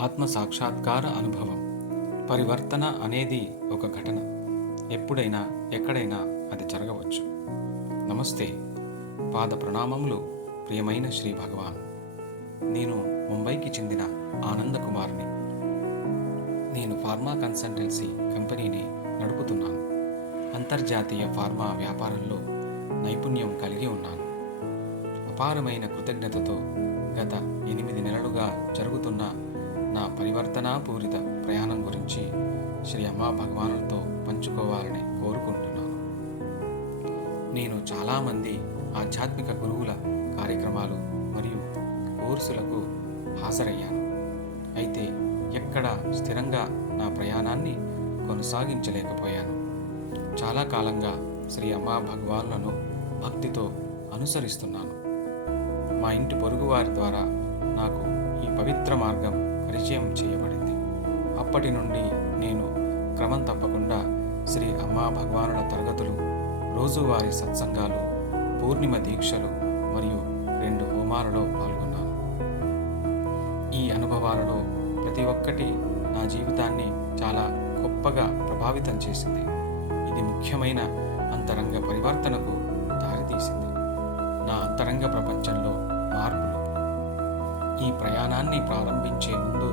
ఆత్మ సాక్షాత్కార అనుభవం. పరివర్తన అనేది ఒక ఘటన. ఎప్పుడైనా ఎక్కడైనా అది జరగవచ్చు. నమస్తే, పాద ప్రణామములు ప్రియమైన శ్రీ భగవాన్. నేను ముంబైకి చెందిన ఆనంద కుమార్ని. నేను ఫార్మా కన్సల్టెన్సీ కంపెనీని నడుపుతున్నాను. అంతర్జాతీయ ఫార్మా వ్యాపారంలో నైపుణ్యం కలిగి ఉన్నాను. అపారమైన కృతజ్ఞతతో గత 8 నెలలుగా జరుగుతున్న నా పరివర్తనాపూరిత ప్రయాణం గురించి శ్రీ అమ్మా భగవానులతో పంచుకోవాలని కోరుకుంటున్నాను. నేను చాలామంది ఆధ్యాత్మిక గురువుల కార్యక్రమాలు మరియు కోర్సులకు హాజరయ్యాను. అయితే ఎక్కడ స్థిరంగా నా ప్రయాణాన్ని కొనసాగించలేకపోయాను. చాలా కాలంగా శ్రీ అమ్మా భగవానులను భక్తితో అనుసరిస్తున్నాను. మా ఇంటి పొరుగువారి ద్వారా నాకు ఈ పవిత్ర మార్గం పరిచయం చేయబడింది. అప్పటి నుండి నేను క్రమం తప్పకుండా శ్రీ అమ్మా భగవానుల తరగతులు, రోజువారీ సత్సంగాలు, పూర్ణిమ దీక్షలు మరియు 2 హోమాలలో పాల్గొన్నాను. ఈ అనుభవాలలో ప్రతి ఒక్కటి నా జీవితాన్ని చాలా గొప్పగా ప్రభావితం చేసింది. ఇది ముఖ్యమైన అంతరంగ పరివర్తనకు దారితీసింది. నా అంతరంగ ప్రపంచంలో మార్పులు. ఈ ప్రయాణాన్ని ప్రారంభించే ముందు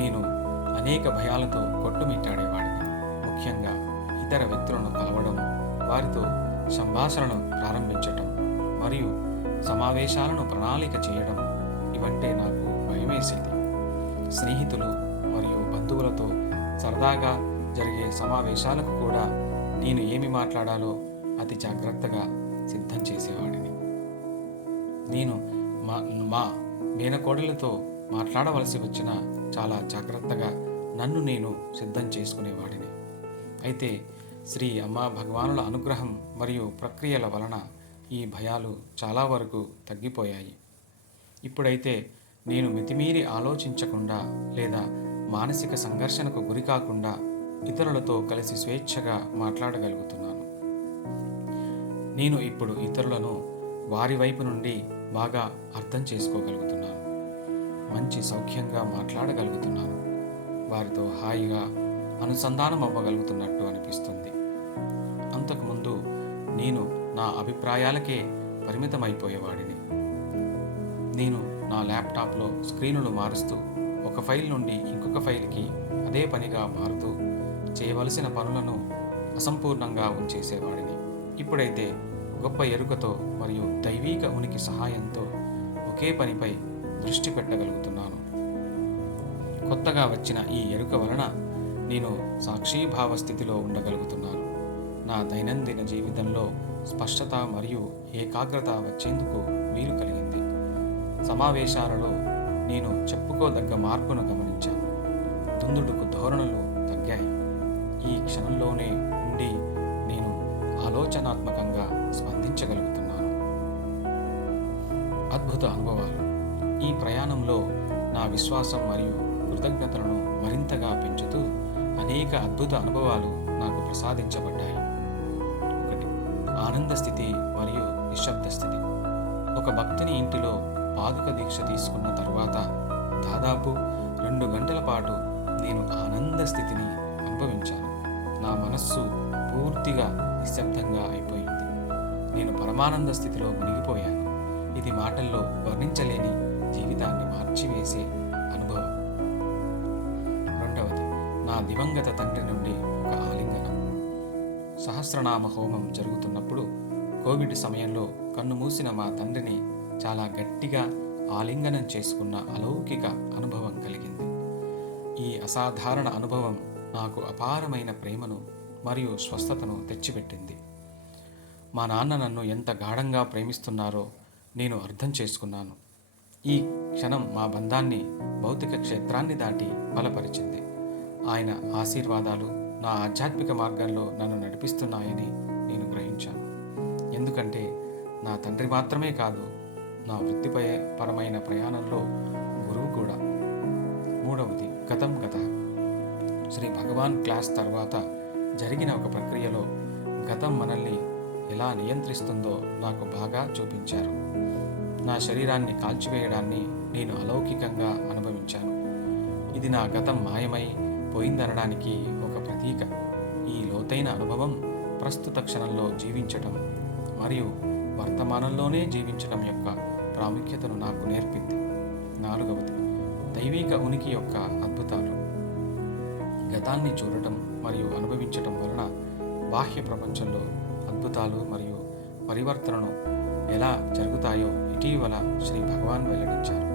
నేను అనేక భయాలతో కొట్టుమిట్టాడేవాడిని. ముఖ్యంగా ఇతర వ్యక్తులను కలవడం, వారితో సంభాషణను ప్రారంభించటం మరియు సమావేశాలను ప్రణాళిక చేయడం ఇవంటే నాకు భయమేసేది. స్నేహితులు మరియు బంధువులతో సరదాగా జరిగే సమావేశాలకు కూడా నేను ఏమి మాట్లాడాలో అతి జాగ్రత్తగా సిద్ధం చేసేవాడిని. నేను మా మేనకోడలతో మాట్లాడవలసి వచ్చిన చాలా జాగ్రత్తగా నన్ను నేను సిద్ధం చేసుకునేవాడిని. అయితే శ్రీ అమ్మా భగవానుల అనుగ్రహం మరియు ప్రక్రియల వలన ఈ భయాలు చాలా వరకు తగ్గిపోయాయి. ఇప్పుడైతే నేను మితిమీరి ఆలోచించకుండా లేదా మానసిక సంఘర్షణకు గురి కాకుండా ఇతరులతో కలిసి స్వేచ్ఛగా మాట్లాడగలుగుతున్నాను. నేను ఇప్పుడు ఇతరులను వారి వైపు నుండి బాగా అర్థం చేసుకోగలుగుతున్నాను. మంచి సౌఖ్యంగా మాట్లాడగలుగుతున్నాను. వారితో హాయిగా అనుసంధానం అవ్వగలుగుతున్నట్టు అనిపిస్తుంది. అంతకుముందు నేను నా అభిప్రాయాలకే పరిమితమైపోయేవాడిని. నేను నా ల్యాప్టాప్లో స్క్రీనులు మారుస్తూ ఒక ఫైల్ నుండి ఇంకొక ఫైల్కి అదే పనిగా మారుతూ చేయవలసిన పనులను అసంపూర్ణంగా ఉంచేసేవాడిని. ఇప్పుడైతే గొప్ప ఎరుకతో మరియు దైవీక ఉనికి సహాయంతో ఒకే పనిపై దృష్టి పెట్టగలుగుతున్నాను. కొత్తగా వచ్చిన ఈ ఎరుక వలన నేను సాక్షీభావ స్థితిలో ఉండగలుగుతున్నాను. నా దైనందిన జీవితంలో స్పష్టత మరియు ఏకాగ్రత వచ్చేందుకు వీలు కలిగింది. సమావేశాలలో నేను చెప్పుకోదగ్గ మార్పును గమనించాను. దుందుడుకు ధోరణులు తగ్గాయి. ఈ క్షణంలోనే ఉండి నేను ఆలోచనాత్మకంగా స్పందించగలుగుతున్నాను. అద్భుత అనుభవాలు. ఈ ప్రయాణంలో నా విశ్వాసం మరియు కృతజ్ఞతలను మరింతగా పెంచుతూ అనేక అద్భుత అనుభవాలు నాకు ప్రసాదించబడ్డాయి. 1. ఆనంద స్థితి మరియు నిశ్శబ్ద స్థితి. ఒక భక్తుని ఇంటిలో పాదుక దీక్ష తీసుకున్న తరువాత దాదాపు 2 గంటల పాటు నేను ఆనంద స్థితిని అనుభవించాను. నా మనస్సు పూర్తిగా నిశ్శబ్దంగా అయిపోయింది. నేను పరమానంద స్థితిలో మునిగిపోయాను. ఇది మాటల్లో వర్ణించలేని జీవితాన్ని మార్చివేసే అనుభవం. 2. నా దివంగత తండ్రి నుండి ఒక ఆలింగనం. సహస్రనామ హోమం జరుగుతున్నప్పుడు కోవిడ్ సమయంలో కన్ను మూసిన మా తండ్రిని చాలా గట్టిగా ఆలింగనం చేసుకున్న అలౌకిక అనుభవం కలిగింది. ఈ అసాధారణ అనుభవం నాకు అపారమైన ప్రేమను మరియు స్వస్థతను తెచ్చిపెట్టింది. మా నాన్న నన్ను ఎంత గాఢంగా ప్రేమిస్తున్నారో నేను అర్థం చేసుకున్నాను. ఈ క్షణం మా బంధాన్ని భౌతిక క్షేత్రాన్ని దాటి బలపరిచింది. ఆయన ఆశీర్వాదాలు నా ఆధ్యాత్మిక మార్గంలో నన్ను నడిపిస్తున్నాయని నేను గ్రహించాను. ఎందుకంటే నా తండ్రి మాత్రమే కాదు, నా వృత్తిపరమైన ప్రయాణంలో గురువు కూడా. 3. గతం గతః. శ్రీ భగవాన్ క్లాస్ తర్వాత జరిగిన ఒక ప్రక్రియలో గతం మనల్ని ఎలా నియంత్రిస్తుందో నాకు బాగా చూపించారు. నా శరీరాన్ని కాల్చివేయడాన్ని నేను అలౌకికంగా అనుభవించాను. నా గతం మాయమై పోయిందనడానికి ఒక ప్రతీక. ఈ లోతైన అనుభవం ప్రస్తుత క్షణంలో జీవించటం మరియు వర్తమానంలోనే జీవించడం యొక్క ప్రాముఖ్యతను నాకు నేర్పింది. 4వది, దైవిక ఉనికి యొక్క అద్భుతాలు. గతాన్ని చూడటం మరియు అనుభవించటం వలన బాహ్య ప్రపంచంలో అద్భుతాలు మరియు పరివర్తనను ఎలా జరుగుతాయో ఇటీవల శ్రీ భగవాన్ వెల్లడించారు.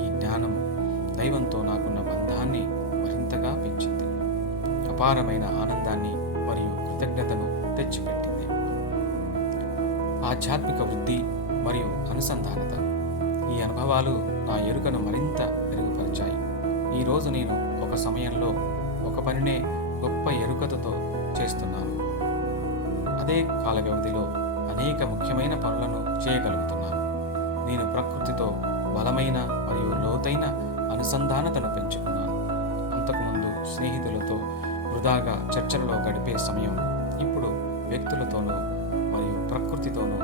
ఈ జ్ఞానము దైవంతో నాకున్న బంధాన్ని మరింతగా పెంచింది, అపారమైన ఆనందాన్ని మరియు కృతజ్ఞతను తెచ్చిపెట్టింది. ఆధ్యాత్మిక వృద్ధి మరియు అనుసంధానత. ఈ అనుభవాలు నా ఎరుకను మరింత మెరుగుపరిచాయి. ఈరోజు నేను ఒక సమయంలో ఒక పనినే గొప్ప ఎరుకతో చేస్తున్నాను. అదే కాల వ్యవధిలో అనేక ముఖ్యమైన పనులను చేయగలుగుతున్నాను. నేను ప్రకృతితో బలమైన మరియు లోతైన అనుసంధానతను పెంచుకున్నాను. అంతకుముందు స్నేహితులతో వృధాగా చర్చలలో గడిపే సమయం ఇప్పుడు వ్యక్తులతోనూ మరియు ప్రకృతితోనూ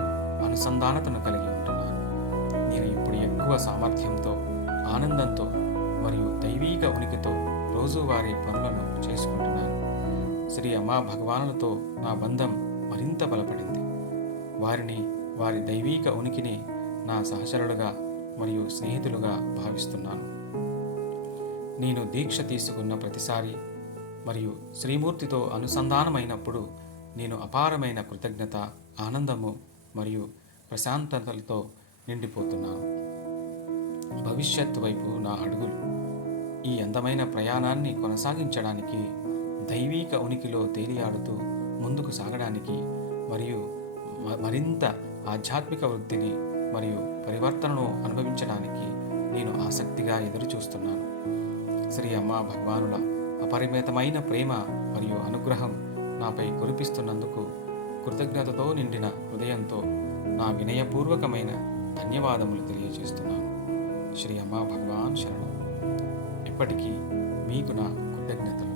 అనుసంధానతను కలిగి ఉంటున్నాను. నేను ఇప్పుడు ఎక్కువ సామర్థ్యంతో, ఆనందంతో మరియు దైవీక ఉనికితో రోజువారీ పనులను చేసుకుంటున్నాను. శ్రీ అమ్మా భగవానులతో నా బంధం మరింత బలపడింది. వారిని, వారి దైవీక ఉనికిని నా సహచరులుగా మరియు స్నేహితులుగా భావిస్తున్నాను. నేను దీక్ష తీసుకున్న ప్రతిసారి మరియు శ్రీమూర్తితో అనుసంధానమైనప్పుడు నేను అపారమైన కృతజ్ఞత, ఆనందము మరియు ప్రశాంతతలతో నిండిపోతున్నాను. భవిష్యత్తు వైపు నా అడుగులు. ఈ అందమైన ప్రయాణాన్ని కొనసాగించడానికి, దైవీక ఉనికిలో తేలియాడుతూ ముందుకు సాగడానికి మరియు మరింత ఆధ్యాత్మిక వృద్ధిని మరియు పరివర్తనను అనుభవించడానికి నేను ఆసక్తిగా ఎదురుచూస్తున్నాను. శ్రీ అమ్మా భగవానుల అపరిమితమైన ప్రేమ మరియు అనుగ్రహం నాపై కురిపిస్తున్నందుకు కృతజ్ఞతతో నిండిన హృదయంతో నా వినయపూర్వకమైన ధన్యవాదములు తెలియజేస్తున్నాను. శ్రీ అమ్మా భగవాన్ శరణం. ఇప్పటికీ మీకు నా కృతజ్ఞతలు.